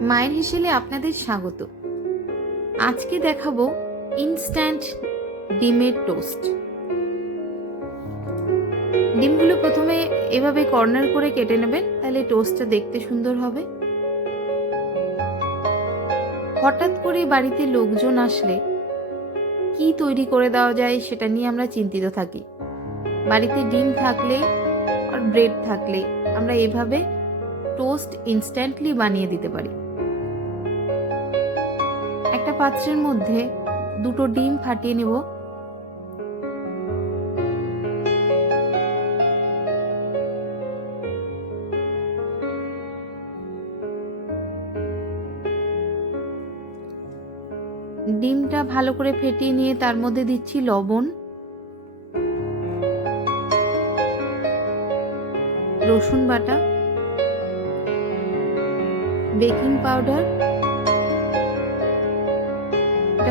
মায়ের হেসেলে আপনাদের স্বাগত। আজকে দেখাবো ইনস্ট্যান্ট ডিমের টোস্ট ডিমগুলো প্রথমে এভাবে কর্নার করে কেটে নেবেন, তাহলে টোস্টটা দেখতে সুন্দর হবে। হঠাৎ করে বাড়িতে লোকজন আসলে কি তৈরি করে দেওয়া যায় সেটা নিয়ে আমরা চিন্তিত থাকি। বাড়িতে ডিম থাকলে আর ব্রেড থাকলে আমরা এভাবে টোস্ট ইনস্ট্যান্টলি বানিয়ে দিতে পারি। একটা পাত্রের মধ্যে দুটো ডিম ফাটিয়ে নেব। ডিমটা ভালো করে ফেটিয়ে নিয়ে তার মধ্যে দিচ্ছি লবণ, রসুন বাটা, বেকিং পাউডার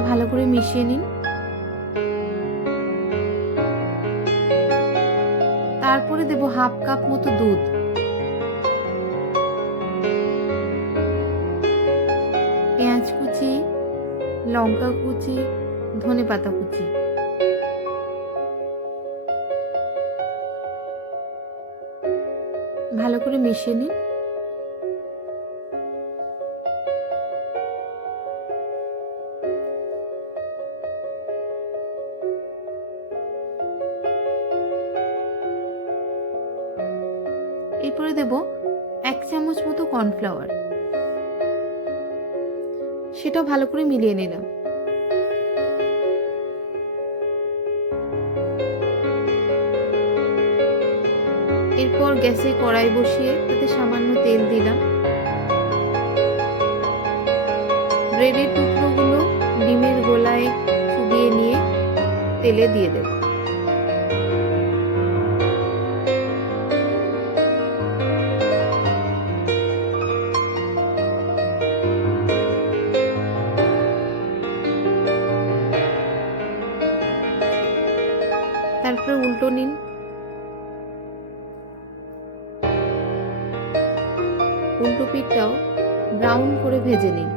ভালো করে মিশিয়ে নিন। তারপরে দেব হাফ কাপ মতো দুধ। পেঁয়াজ কুচি লঙ্কা কুচি, ধনে পাতা কুচি। ভালো করে মিশিয়ে নিন। এরপরে দেব এক চামচ মতো কর্নফ্লাওয়ার। সেটা ভালো করে মিলিয়ে নিলাম। এরপর গ্যাসে কড়াই বসিয়ে তাতে সামান্য তেল দিলাম। ব্রেডের টুকরোগুলো ডিমের গোলায় চুবিয়ে নিয়ে তেলে দিয়ে দেব। তারপরে উল্টো নিন। উল্টো পিঠটাও ব্রাউন করে ভেজে নিন।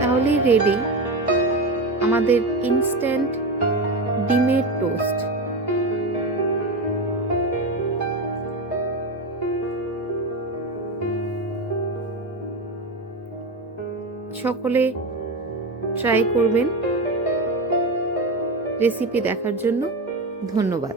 তাহলেই রেডি আমাদের ইনস্ট্যান্ট ডিমের টোস্ট সকলে ট্রাই করবেন রেসিপি দেখার জন্য ধন্যবাদ।